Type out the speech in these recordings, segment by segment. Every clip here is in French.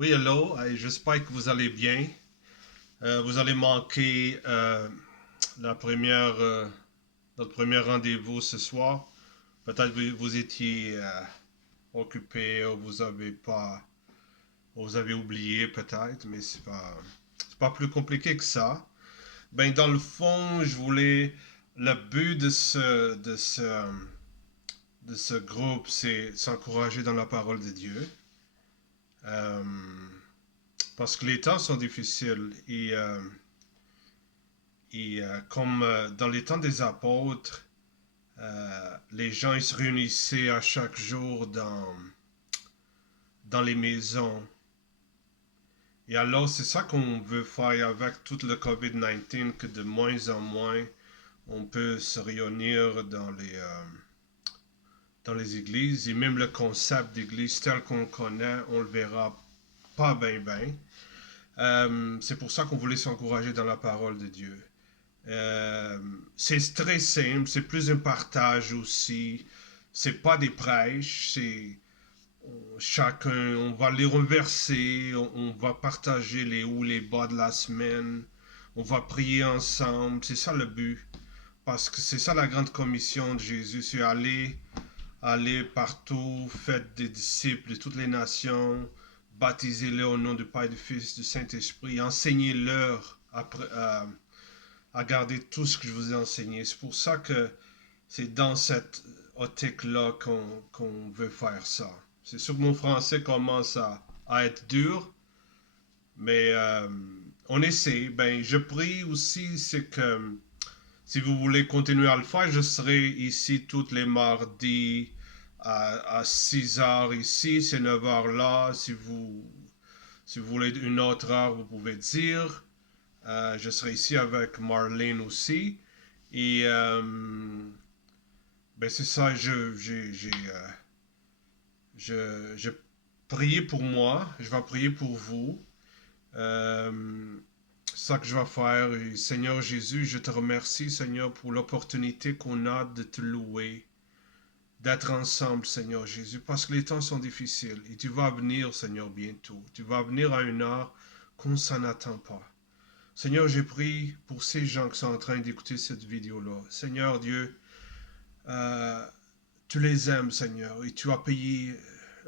Oui, hello, j'espère que vous allez bien. Vous allez manquer la première, notre premier rendez-vous ce soir. Peut-être que vous étiez occupé ou vous avez oublié peut-être, mais c'est pas plus compliqué que ça. Ben, dans le fond, le but de ce groupe, c'est s'encourager dans la parole de Dieu. Euh, Parce que les temps sont difficiles et comme dans les temps des apôtres, les gens ils se réunissaient à chaque jour dans les maisons. Et alors c'est ça qu'on veut faire avec tout le COVID-19, que de moins en moins on peut se réunir dans les églises. Et même le concept d'église tel qu'on le connaît, on le verra pas bien. C'est pour ça qu'on voulait s'encourager dans la parole de Dieu. C'est très simple, c'est plus un partage aussi. C'est pas des prêches, c'est chacun, on va lire un verset, on va partager les hauts, les bas de la semaine, on va prier ensemble. C'est ça le but. Parce que c'est ça la grande commission de Jésus, c'est aller partout, faites des disciples de toutes les nations, baptisez-les au nom du Père, du Fils, du Saint-Esprit, enseignez-leur à garder tout ce que je vous ai enseigné. C'est pour ça que c'est dans cette optique-là qu'on veut faire ça. C'est sûr que mon français commence à être dur, mais on essaie. Ben, je prie aussi, c'est que si vous voulez continuer à le faire, je serai ici tous les mardis à 6 heures ici, c'est 9 heures là. Si vous voulez une autre heure, vous pouvez dire. Je serai ici avec Marlene aussi. Et ben c'est ça, je priais pour moi, je vais prier pour vous. C'est ça que je vais faire. Et Seigneur Jésus, je te remercie, Seigneur, pour l'opportunité qu'on a de te louer, d'être ensemble, Seigneur Jésus, parce que les temps sont difficiles. Et tu vas venir, Seigneur, bientôt. Tu vas venir à une heure qu'on s'en attend pas. Seigneur, j'ai prié pour ces gens qui sont en train d'écouter cette vidéo-là. Seigneur Dieu, euh, tu les aimes, Seigneur, et tu as payé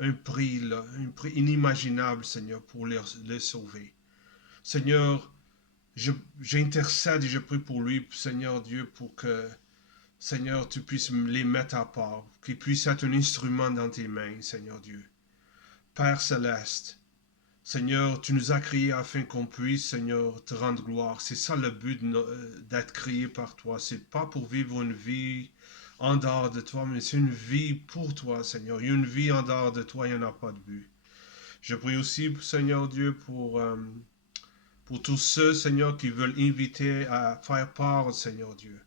un prix, là, un prix inimaginable, Seigneur, pour les sauver. Seigneur, j'intercède et je prie pour lui, Seigneur Dieu, pour que, Seigneur, tu puisses les mettre à part, qu'ils puissent être un instrument dans tes mains, Seigneur Dieu. Père céleste, Seigneur, tu nous as créés afin qu'on puisse, Seigneur, te rendre gloire. C'est ça le but d'être créé par toi. C'est pas pour vivre une vie en dehors de toi, mais c'est une vie pour toi, Seigneur. Il y a une vie en dehors de toi, il n'y en a pas de but. Je prie aussi, Seigneur Dieu, pour tous ceux, Seigneur, qui veulent inviter à faire part, Seigneur Dieu.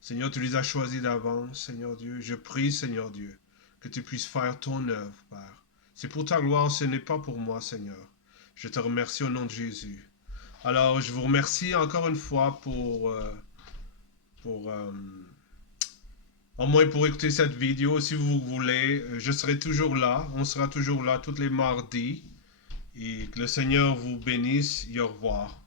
Seigneur, tu les as choisis d'avance, Seigneur Dieu. Je prie, Seigneur Dieu, que tu puisses faire ton œuvre, Père. C'est pour ta gloire, ce n'est pas pour moi, Seigneur. Je te remercie au nom de Jésus. Alors, je vous remercie encore une fois pour au moins pour écouter cette vidéo. Si vous voulez, je serai toujours là. On sera toujours là tous les mardis. Et que le Seigneur vous bénisse et au revoir.